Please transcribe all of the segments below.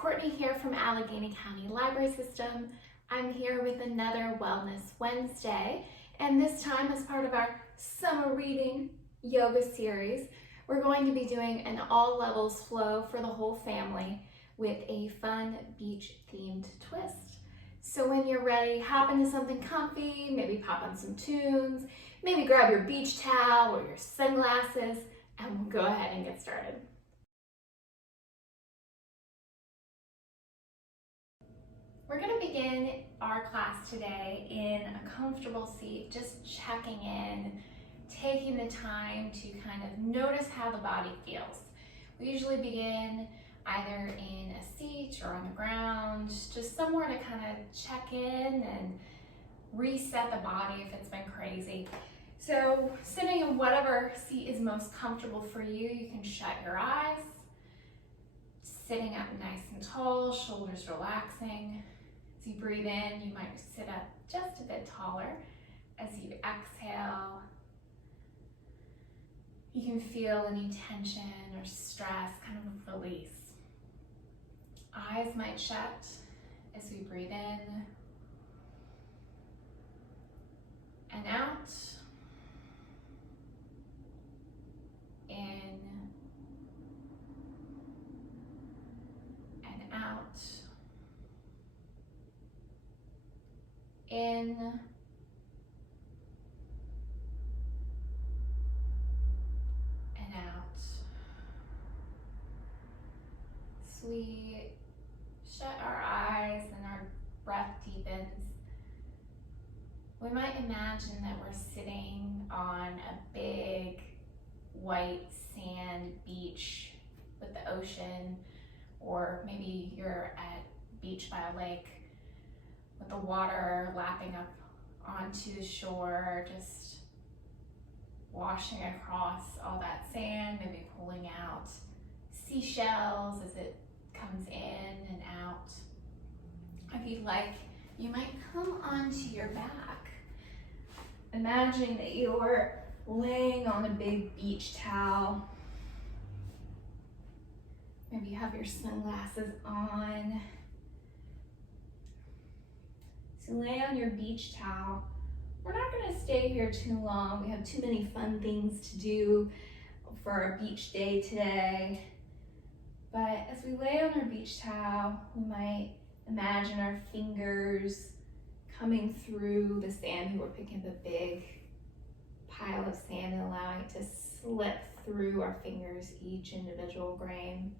Courtney here from Allegheny County Library System. I'm here with another Wellness Wednesday, and this time as part of our summer reading yoga series, we're going to be doing an all levels flow for the whole family with a fun beach themed twist. So when you're ready, hop into something comfy, maybe pop on some tunes, maybe grab your beach towel or your sunglasses, and we'll go ahead and get started. We're going to begin our class today in a comfortable seat, just checking in, taking the time to kind of notice how the body feels. We usually begin either in a seat or on the ground, just somewhere to kind of check in and reset the body if it's been crazy. So sitting in whatever seat is most comfortable for you, you can shut your eyes, sitting up nice and tall, shoulders relaxing. As you breathe in, you might sit up just a bit taller. As you exhale, you can feel any tension or stress kind of release. Eyes might shut as we breathe in and out. In and out. In and out. So we shut our eyes and our breath deepens. We might imagine that we're sitting on a big white sand beach with the ocean, or maybe you're at beach by a lake with the water lapping up onto the shore, just washing across all that sand, maybe pulling out seashells as it comes in and out. If you'd like, you might come onto your back. Imagine that you're laying on a big beach towel. Maybe you have your sunglasses on. So lay on your beach towel. We're not going to stay here too long. We have too many fun things to do for our beach day today. But as we lay on our beach towel, we might imagine our fingers coming through the sand. We're picking up a big pile of sand and allowing it to slip through our fingers, each individual grain.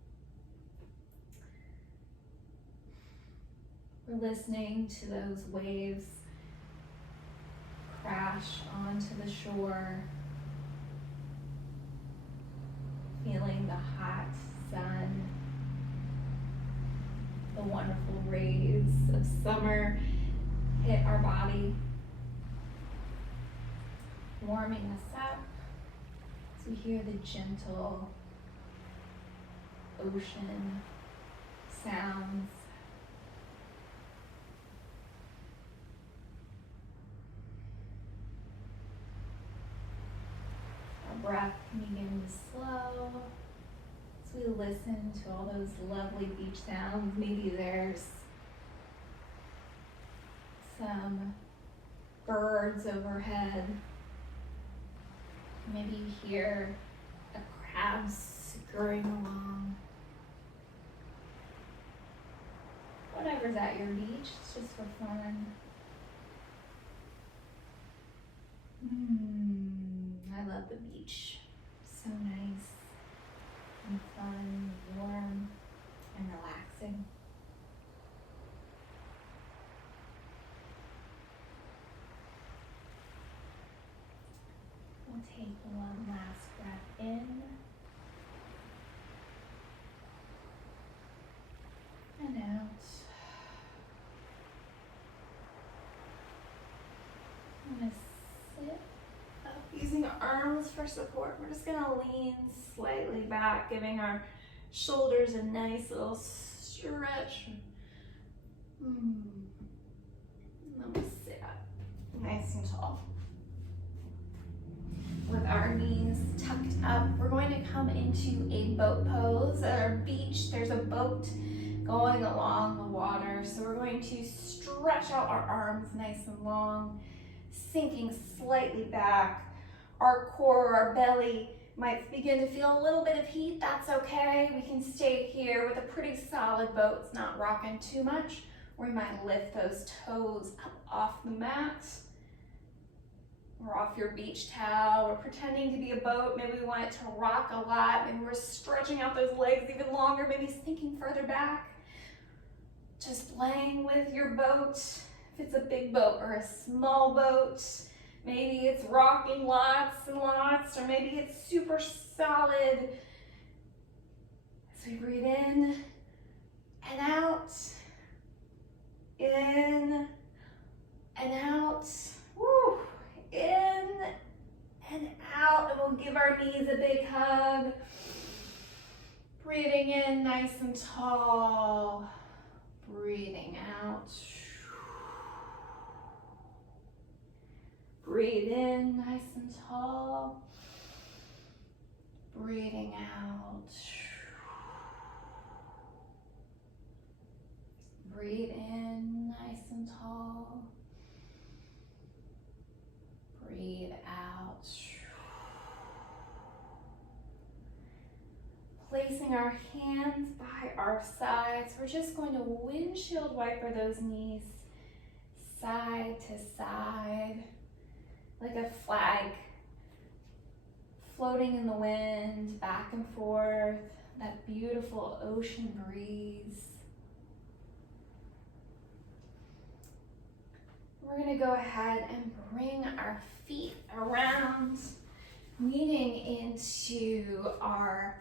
We're listening to those waves crash onto the shore, feeling the hot sun, the wonderful rays of summer hit our body, warming us up as we hear the gentle ocean sounds. Our breath can begin to slow as we listen to all those lovely beach sounds. Maybe there's some birds overhead. Maybe you hear a crab scurrying along. Whatever's at your beach, it's just for fun. I love the beach. So nice and fun, warm and relaxing. We'll take one last breath in and out. I'm going to sit up using our arms for support. We're just going to lean slightly back, giving our shoulders a nice little stretch. And then we'll sit up nice and tall. With our knees tucked up, we're going to come into a boat pose. At our beach, there's a boat going along the water. So we're going to stretch out our arms nice and long, sinking slightly back. Our core, our belly might begin to feel a little bit of heat. That's okay. We can stay here with a pretty solid boat. It's not rocking too much. We might lift those toes up off the mat or off your beach towel. We're pretending to be a boat. Maybe we want it to rock a lot. Maybe we're stretching out those legs even longer, maybe sinking further back. Just playing with your boat. If it's a big boat or a small boat, maybe it's rocking lots and lots, or maybe it's super solid. As we breathe in and out, in and out, woo. In and out, and we'll give our knees a big hug. Breathing in nice and tall, breathing out. Breathe in nice and tall, breathing out. Breathe in nice and tall. Breathe out. Placing our hands by our sides, we're just going to windshield wiper those knees side to side, like a flag floating in the wind, back and forth, that beautiful ocean breeze. We're going to go ahead and bring our feet around, leaning into our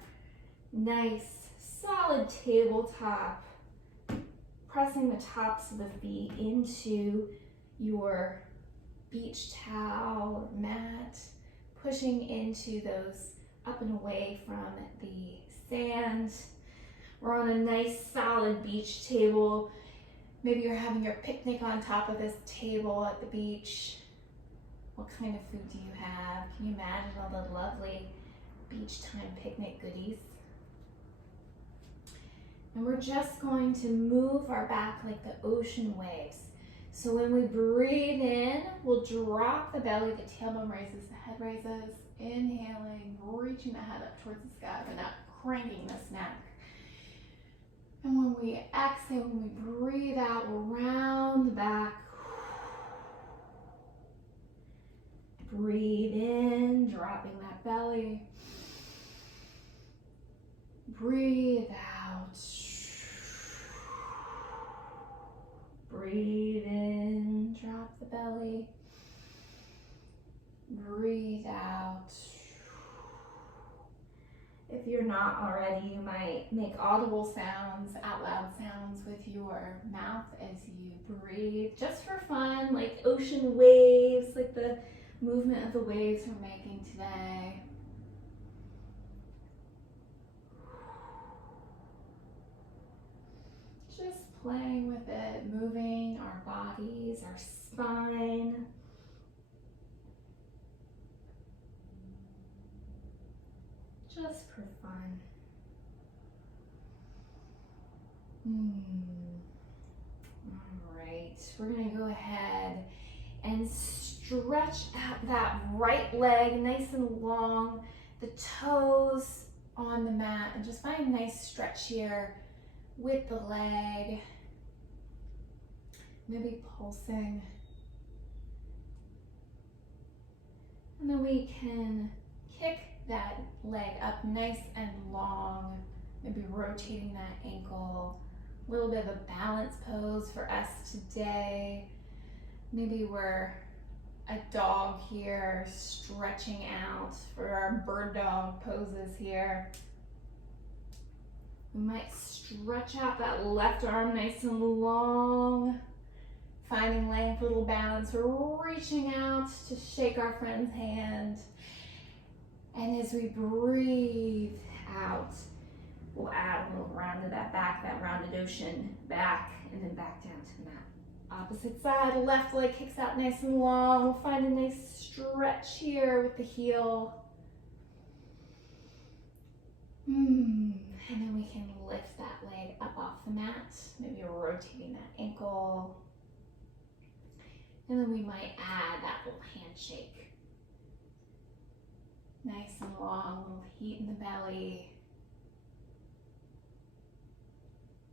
nice solid tabletop, pressing the tops of the feet into your beach towel or mat, pushing into those up and away from the sand. We're on a nice solid beach table. Maybe you're having your picnic on top of this table at the beach. What kind of food do you have? Can you imagine all the lovely beach time picnic goodies? And we're just going to move our back like the ocean waves. So when we breathe in, we'll drop the belly, the tailbone raises, the head raises. Inhaling, reaching the head up towards the sky, but not cranking this neck. And when we exhale, when we breathe out, we'll round the back. Breathe in, dropping that belly. Breathe out. Breathe in, drop the belly. Breathe out. If you're not already, you might make audible sounds, out loud sounds with your mouth as you breathe, just for fun, like ocean waves, like the movement of the waves we're making today. Just playing with it, moving our bodies, our spine. Just for fun. All right, we're gonna go ahead and stretch out that right leg nice and long, the toes on the mat, and just find a nice stretch here with the leg. Maybe pulsing. And then we can kick that leg up nice and long, maybe rotating that ankle. A little bit of a balance pose for us today. Maybe we're a dog here, stretching out for our bird dog poses here. We might stretch out that left arm nice and long, finding length, little balance. We're reaching out to shake our friend's hand. And as we breathe out, we'll add a little round to that back, that rounded ocean back, and then back down to the mat. Opposite side, left leg kicks out nice and long. We'll find a nice stretch here with the heel. And then we can lift that leg up off the mat. rotating that ankle. And then we might add that little handshake. Nice and long, little heat in the belly.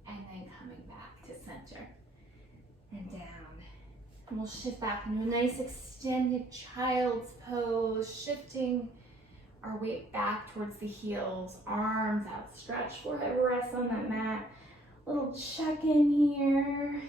And then coming back to center and down. And we'll shift back into a nice extended child's pose, shifting our weight back towards the heels, arms outstretched, forehead rests on that mat. Little check-in here.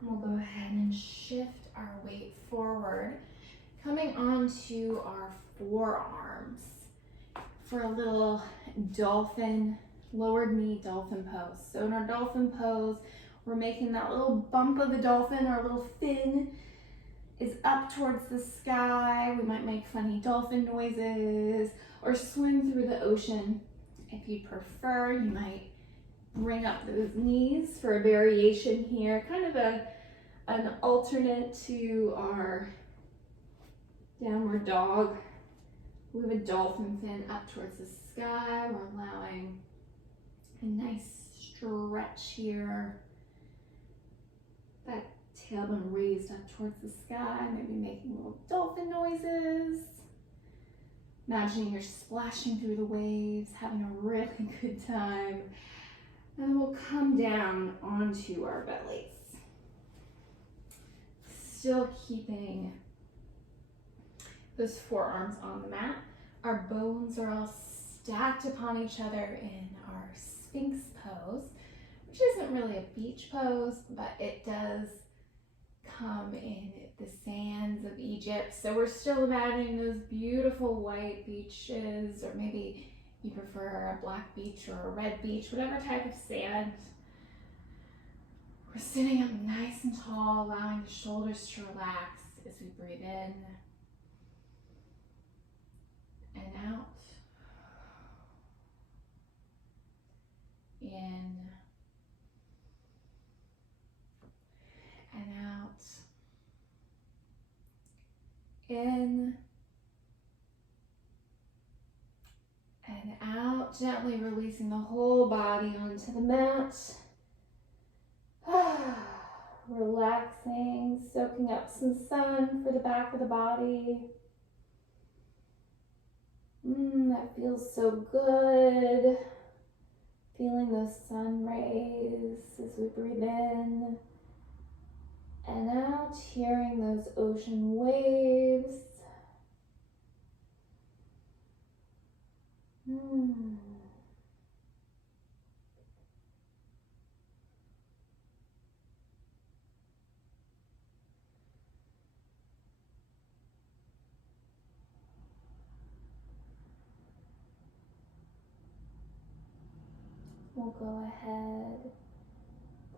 We'll go ahead and shift our weight forward, coming onto our forearms for a little dolphin, lowered knee dolphin pose. So in our dolphin pose, we're making that little bump of the dolphin, our little fin is up towards the sky. We might make funny dolphin noises or swim through the ocean. If you prefer, you might bring up those knees for a variation here, kind of an alternate to our downward dog. We have a dolphin fin up towards the sky. We're allowing a nice stretch here. That tailbone raised up towards the sky, maybe making little dolphin noises. Imagining you're splashing through the waves, having a really good time. And then we'll come down onto our bellies. Still keeping those forearms on the mat. Our bones are all stacked upon each other in our Sphinx pose, which isn't really a beach pose, but it does come in the sands of Egypt. So we're still imagining those beautiful white beaches, or maybe you prefer a black beach or a red beach, whatever type of sand. We're sitting up nice and tall, allowing the shoulders to relax as we breathe in and out. In and out. In and out, gently releasing the whole body onto the mat. Relaxing, soaking up some sun for the back of the body. That feels so good. Feeling those sun rays as we breathe in and out, hearing those ocean waves. We'll go ahead,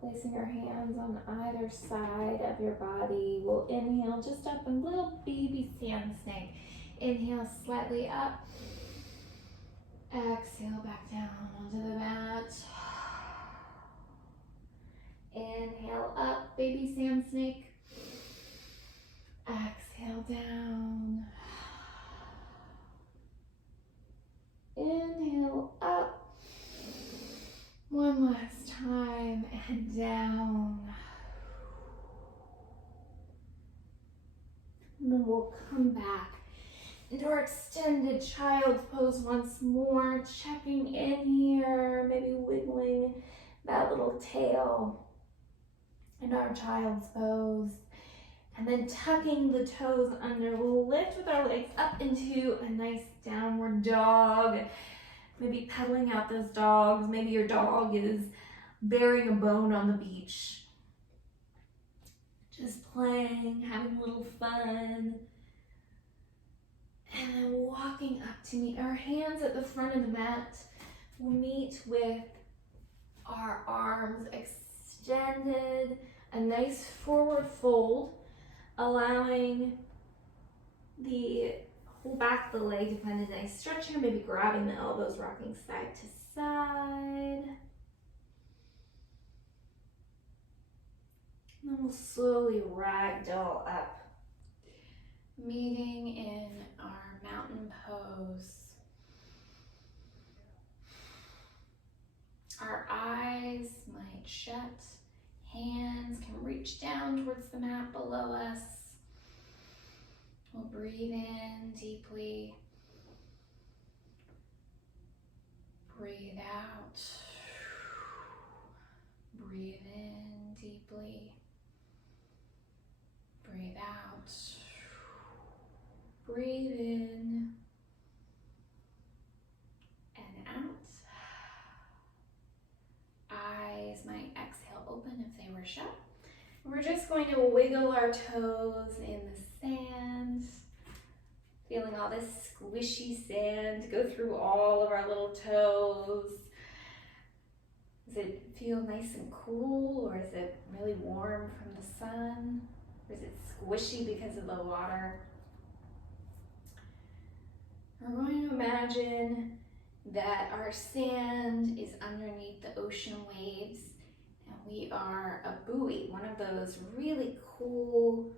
placing our hands on either side of your body. We'll inhale just up a little baby sand snake. Inhale slightly up. Exhale back down onto the mat. Inhale up, baby sand snake. Exhale down. Inhale up. One last time, and down. And then we'll come back into our extended child's pose once more, checking in here, maybe wiggling that little tail in our child's pose. And then tucking the toes under, we'll lift with our legs up into a nice downward dog. Maybe pedaling out those dogs. Maybe your dog is bearing a bone on the beach. Just playing, having a little fun. And then walking up to meet our hands at the front of the mat. We'll meet with our arms extended, a nice forward fold, allowing the pull back the leg to find a nice stretch here, maybe grabbing the elbows, rocking side to side. And then we'll slowly ragdoll up, meeting in our mountain pose. Our eyes might shut, hands can reach down towards the mat below us. We'll breathe in deeply, breathe out, breathe in deeply, breathe out, breathe in and out. Eyes might exhale open if they were shut. We're just going to wiggle our toes in the sand, feeling all this squishy sand go through all of our little toes. Does it feel nice and cool, or is it really warm from the sun? Or is it squishy because of the water? We're going to imagine that our sand is underneath the ocean waves, and we are a buoy, one of those really cool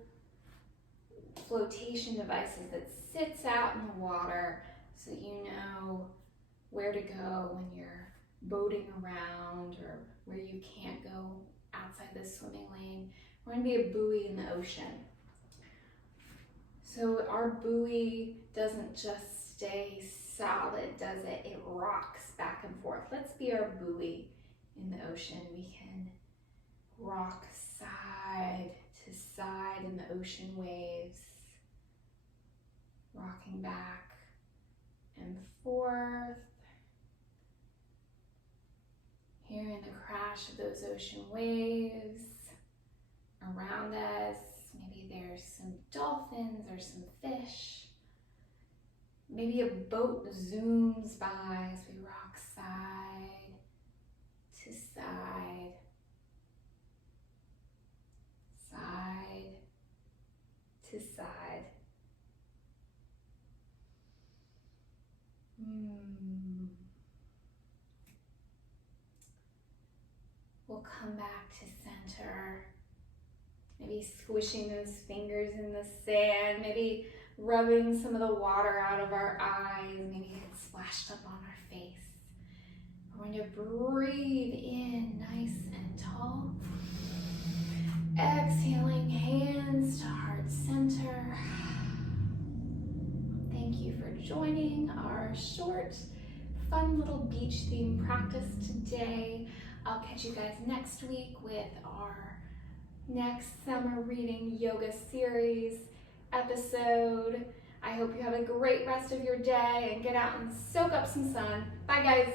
flotation devices that sits out in the water so you know where to go when you're boating around or where you can't go outside the swimming lane. We're going to be a buoy in the ocean. So our buoy doesn't just stay solid, does it? It rocks back and forth. Let's be our buoy in the ocean. We can rock side to side in the ocean waves, rocking back and forth, hearing the crash of those ocean waves around us. Maybe there's some dolphins or some fish. Maybe a boat zooms by as we rock side to side, side to side. We'll come back to center. Maybe squishing those fingers in the sand, maybe rubbing some of the water out of our eyes, maybe get splashed up on our face. We're going to breathe in nice and tall. Exhaling, hands to heart center. Thank you for joining our short, fun little beach theme practice today. I'll catch you guys next week with our next summer reading yoga series episode. I hope you have a great rest of your day and get out and soak up some sun. Bye guys.